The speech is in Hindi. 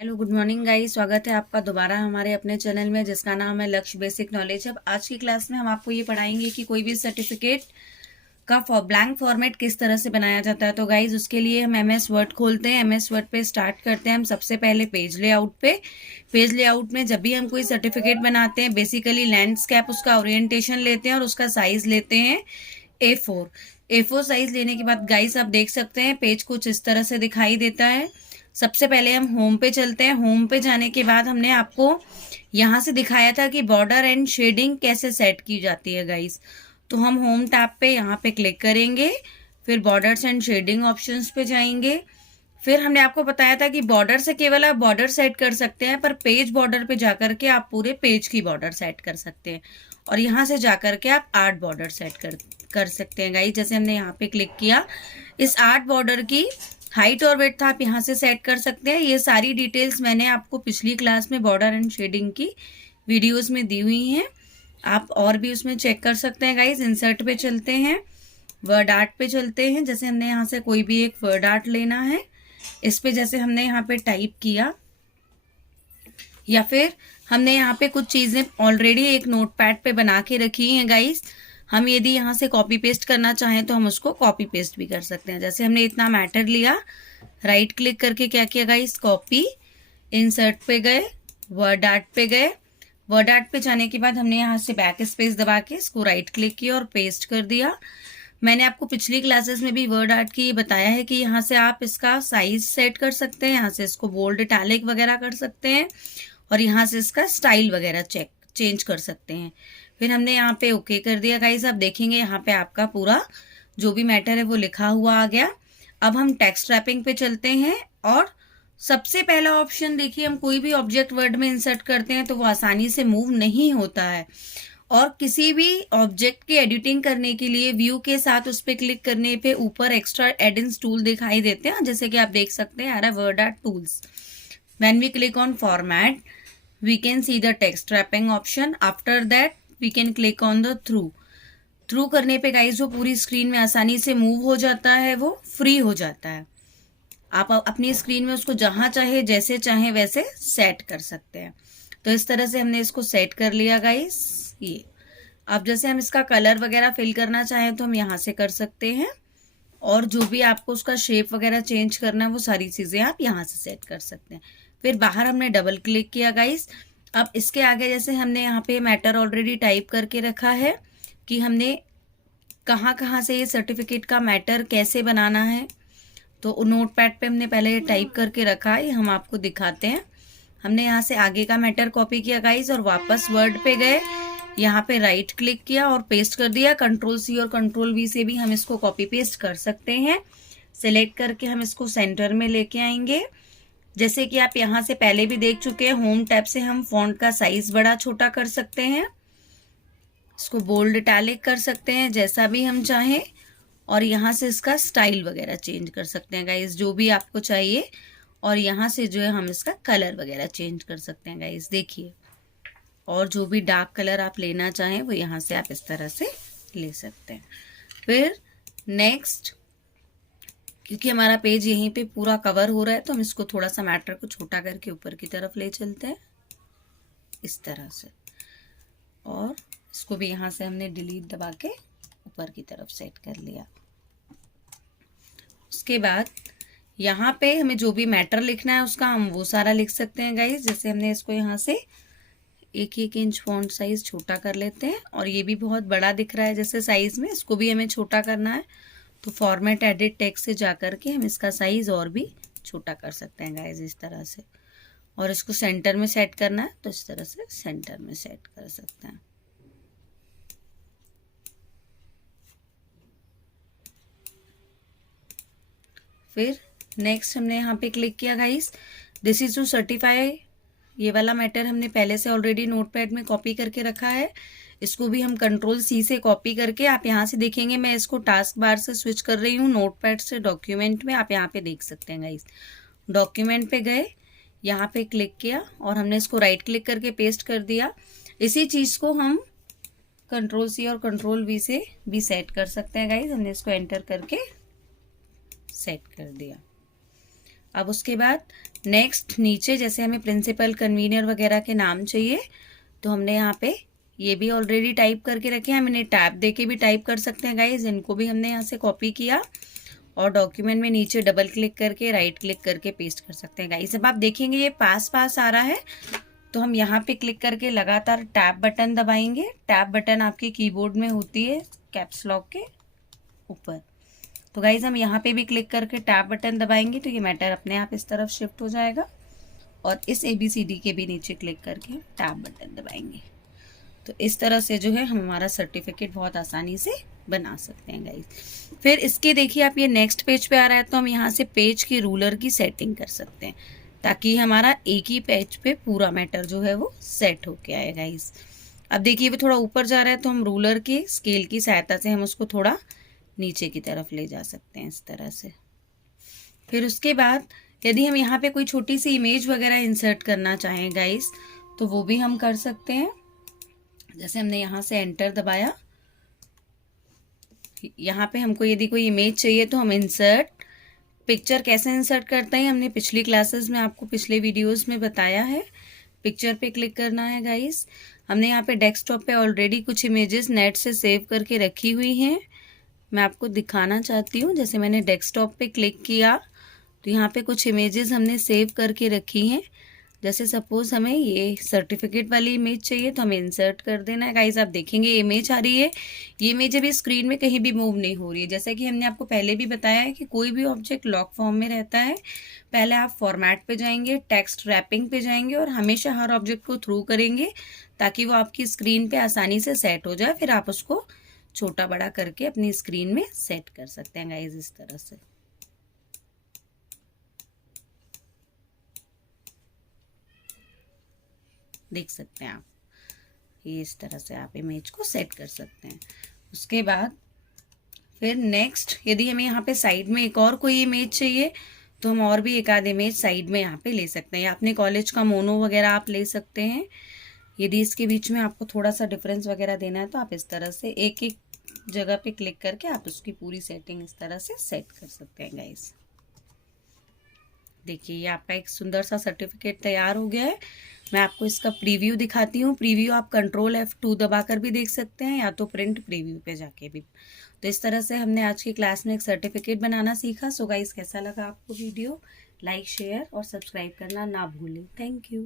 हेलो गुड मॉर्निंग गाइस, स्वागत है आपका दोबारा हमारे अपने चैनल में जिसका नाम है लक्ष्य बेसिक नॉलेज। अब आज की क्लास में हम आपको ये पढ़ाएंगे कि कोई भी सर्टिफिकेट का ब्लैंक फॉर्मेट किस तरह से बनाया जाता है। तो गाइज उसके लिए हम एमएस वर्ड खोलते हैं। एमएस वर्ड पे स्टार्ट करते हैं हम सबसे पहले पेज लेआउट पे। पेज लेआउट में जब भी हम कोई सर्टिफिकेट बनाते हैं बेसिकली लैंडस्केप उसका ओरिएंटेशन लेते हैं और उसका साइज लेते हैं A4 साइज लेने के बाद गाइस आप देख सकते हैं पेज कुछ इस तरह से दिखाई देता है। सबसे पहले हम होम पे चलते हैं। होम पे जाने के बाद हमने आपको यहाँ से दिखाया था कि बॉर्डर एंड शेडिंग कैसे सेट की जाती है गाइस। तो हम होम टैब पे यहाँ पे क्लिक करेंगे, फिर बॉर्डर्स एंड शेडिंग ऑप्शंस पे जाएंगे। फिर हमने आपको बताया था कि बॉर्डर से केवल आप बॉर्डर सेट कर सकते हैं, पर पेज बॉर्डर पे जाकर के आप पूरे पेज की बॉर्डर सेट कर सकते हैं और यहाँ से जाकर के आप 8 बॉर्डर सेट कर सकते हैं गाइस। जैसे हमने यहाँ पे क्लिक किया, इस 8 बॉर्डर की हाइट और वेट आप यहाँ से सेट कर सकते हैं। ये सारी डिटेल्स मैंने आपको पिछली क्लास में बॉर्डर एंड शेडिंग की वीडियोस में दी हुई हैं, आप और भी उसमें चेक कर सकते हैं गाइस। इंसर्ट पे चलते हैं, वर्ड आर्ट पे चलते हैं। जैसे हमने यहाँ से कोई भी एक वर्ड आर्ट लेना है, इस पे जैसे हमने यहाँ पे टाइप किया या फिर हमने यहाँ पे कुछ चीजें ऑलरेडी एक नोटपैड पे बना के रखी हैं गाइस, हम यदि यहाँ से कॉपी पेस्ट करना चाहें तो हम उसको कॉपी पेस्ट भी कर सकते हैं। जैसे हमने इतना मैटर लिया, राइट क्लिक करके क्या किया गाइस, कॉपी, इंसर्ट पे गए, वर्ड आर्ट पे गए। वर्ड आर्ट पे जाने के बाद हमने यहाँ से बैक स्पेस दबा के इसको राइट क्लिक किया और पेस्ट कर दिया। मैंने आपको पिछली क्लासेस में भी वर्ड आर्ट की बताया है कि यहाँ से आप इसका साइज सेट कर सकते हैं, यहाँ से इसको बोल्ड, इटैलिक वगैरह कर सकते हैं और यहाँ से इसका स्टाइल वगैरह चेंज कर सकते हैं। फिर हमने यहाँ पे ओके कर दिया गाइस। आप देखेंगे यहाँ पे आपका पूरा जो भी मैटर है वो लिखा हुआ आ गया। अब हम टेक्स्ट रैपिंग पे चलते हैं और सबसे पहला ऑप्शन देखिए, हम कोई भी ऑब्जेक्ट वर्ड में इंसर्ट करते हैं तो वो आसानी से मूव नहीं होता है और किसी भी ऑब्जेक्ट की एडिटिंग करने के लिए व्यू के साथ उस पर क्लिक करने पे ऊपर एक्स्ट्रा एडिंग्स टूल दिखाई देते हैं, जैसे कि आप देख सकते हैं आ रहा है word art tools. When we click on format we can see the text wrapping option. After that we can click on the through करने पे गाइस वो पूरी स्क्रीन में आसानी से मूव हो जाता है, वो फ्री हो जाता है। आप अपनी स्क्रीन में उसको जहां चाहे जैसे चाहे वैसे सेट कर सकते हैं। तो इस तरह से हमने इसको सेट कर लिया गाइस। ये अब जैसे हम इसका कलर वगैरह फिल करना चाहें तो हम यहाँ से कर सकते हैं और जो भी आपको उसका शेप वगैरह चेंज करना है वो सारी चीजें आप यहाँ से सेट कर सकते हैं। फिर बाहर हमने डबल क्लिक किया गाइस। अब इसके आगे जैसे हमने यहाँ पे मैटर ऑलरेडी टाइप करके रखा है कि हमने कहाँ से ये सर्टिफिकेट का मैटर कैसे बनाना है, तो नोटपैड पे हमने पहले टाइप करके रखा है, हम आपको दिखाते हैं। हमने यहाँ से आगे का मैटर कॉपी किया गाइस और वापस वर्ड पे गए, यहाँ पे राइट क्लिक किया और पेस्ट कर दिया। कंट्रोल-C और कंट्रोल-V से भी हम इसको कॉपी पेस्ट कर सकते हैं। सिलेक्ट करके हम इसको सेंटर में लेके आएंगे। जैसे कि आप यहाँ से पहले भी देख चुके हैं, होम टैब से हम फॉन्ट का साइज बड़ा छोटा कर सकते हैं, इसको बोल्ड, इटैलिक कर सकते हैं जैसा भी हम चाहें और यहाँ से इसका स्टाइल वगैरह चेंज कर सकते हैं गाइस जो भी आपको चाहिए। और यहाँ से जो है हम इसका कलर वगैरह चेंज कर सकते हैं गाइस, देखिए। और जो भी डार्क कलर आप लेना चाहें वो यहाँ से आप इस तरह से ले सकते हैं। फिर नेक्स्ट, क्योंकि हमारा पेज यहीं पे पूरा कवर हो रहा है तो हम इसको थोड़ा सा मैटर को छोटा करके ऊपर की तरफ ले चलते हैं इस तरह से, और इसको भी यहाँ से हमने डिलीट दबा के ऊपर की तरफ सेट कर लिया। उसके बाद यहाँ पे हमें जो भी मैटर लिखना है उसका हम वो सारा लिख सकते हैं गाइस। जैसे हमने इसको यहाँ से 1 इंच फॉन्ट साइज छोटा कर लेते हैं और ये भी बहुत बड़ा दिख रहा है जैसे साइज में, इसको भी हमें छोटा करना है तो फॉर्मेट एडिट टेक्स्ट से जाकर के हम इसका साइज और भी छोटा कर सकते हैं गाइस इस तरह से। और इसको सेंटर में सेट करना है तो इस तरह से सेंटर में सेट कर सकते हैं। फिर नेक्स्ट हमने यहाँ पे क्लिक किया guys, this is to certify. ये वाला मैटर हमने पहले से ऑलरेडी नोटपैड में कॉपी करके रखा है, इसको भी हम कंट्रोल-C से कॉपी करके, आप यहाँ से देखेंगे मैं इसको टास्क बार से स्विच कर रही हूँ नोटपैड से डॉक्यूमेंट में, आप यहाँ पे देख सकते हैं गाइस। डॉक्यूमेंट पे गए, यहाँ पे क्लिक किया और हमने इसको राइट क्लिक करके पेस्ट कर दिया। इसी चीज को हम कंट्रोल-C और कंट्रोल-V से भी सेट कर सकते हैं गाइस। हमने इसको एंटर करके सेट कर दिया। अब उसके बाद नेक्स्ट नीचे जैसे हमें प्रिंसिपल कन्वीनर वगैरह के नाम चाहिए, तो हमने यहाँ पे ये भी ऑलरेडी टाइप करके रखे हैं। हम इन्हें टैब दे के भी टाइप कर सकते हैं गाइज। इनको भी हमने यहाँ से कॉपी किया और डॉक्यूमेंट में नीचे डबल क्लिक करके राइट क्लिक करके पेस्ट कर सकते हैं गाइज। अब आप देखेंगे ये पास पास आ रहा है, तो हम यहाँ पे क्लिक करके लगातार टैब बटन दबाएंगे। टैब बटन आपके कीबोर्ड में होती है कैप्स लॉक के ऊपर। तो गाइज हम यहाँ पे भी क्लिक करके टैब बटन दबाएंगे तो ये मैटर अपने आप इस तरफ शिफ्ट हो जाएगा। और इस ABCD के भी नीचे क्लिक करके हम टैब बटन दबाएंगे। तो इस तरह से जो है हम हमारा सर्टिफिकेट बहुत आसानी से बना सकते हैं गाइज। फिर इसके देखिए आप ये नेक्स्ट पेज पे आ रहा है, तो हम यहाँ से पेज के रूलर की सेटिंग कर सकते हैं ताकि हमारा एक ही पेज पे पूरा मैटर जो है वो सेट होके आए गाइज। अब देखिए वो थोड़ा ऊपर जा रहा है, तो हम रूलर के स्केल की सहायता से हम उसको थोड़ा नीचे की तरफ ले जा सकते हैं इस तरह से। फिर उसके बाद यदि हम यहाँ पे कोई छोटी सी इमेज वगैरह इंसर्ट करना चाहें गाइस, तो वो भी हम कर सकते हैं। जैसे हमने यहाँ से एंटर दबाया, यहाँ पे हमको यदि कोई इमेज चाहिए तो हम इंसर्ट पिक्चर कैसे इंसर्ट करते हैं हमने पिछली क्लासेस में आपको पिछले वीडियोस में बताया है। पिक्चर पे क्लिक करना है गाइस। हमने यहाँ पे डेस्कटॉप पे ऑलरेडी कुछ इमेजेस नेट से सेव करके रखी हुई हैं, मैं आपको दिखाना चाहती हूँ। जैसे मैंने डेस्कटॉप पे क्लिक किया तो यहाँ पे कुछ इमेजेस हमने सेव करके रखी हैं। जैसे सपोज हमें ये सर्टिफिकेट वाली इमेज चाहिए तो हमें इंसर्ट कर देना है गाइस। आप देखेंगे इमेज आ रही है, ये इमेज अभी स्क्रीन में कहीं भी मूव नहीं हो रही है। जैसा कि हमने आपको पहले भी बताया है कि कोई भी ऑब्जेक्ट लॉक फॉर्म में रहता है, पहले आप फॉर्मेट पे जाएंगे, टेक्स्ट रैपिंग पे जाएंगे और हमेशा हर ऑब्जेक्ट को थ्रू करेंगे ताकि वो आपकी स्क्रीन पे आसानी से सेट हो जाए। फिर आप उसको छोटा बड़ा करके अपनी स्क्रीन में सेट कर सकते हैं गाइस इस तरह से। देख सकते हैं आप, ये इस तरह से आप इमेज को सेट कर सकते हैं। उसके बाद फिर नेक्स्ट यदि हमें यहाँ पे साइड में एक और कोई इमेज चाहिए तो हम और भी एक आध इमेज साइड में यहाँ पे ले सकते हैं, या अपने कॉलेज का मोनो वगैरह आप ले सकते हैं। यदि इसके बीच में आपको थोड़ा सा डिफरेंस वगैरह देना है तो आप इस तरह से एक एक जगह पे क्लिक करके आप उसकी पूरी सेटिंग इस तरह से सेट कर सकते हैं गाइस। देखिए ये आपका एक सुंदर सा सर्टिफिकेट तैयार हो गया है। मैं आपको इसका प्रीव्यू दिखाती हूँ। प्रीव्यू आप कंट्रोल F2 दबाकर भी देख सकते हैं या तो प्रिंट प्रीव्यू पे जाके भी। तो इस तरह से हमने आज की क्लास में एक सर्टिफिकेट बनाना सीखा। सो गाइस कैसा लगा आपको वीडियो? लाइक शेयर और सब्सक्राइब करना ना भूलें। Thank you.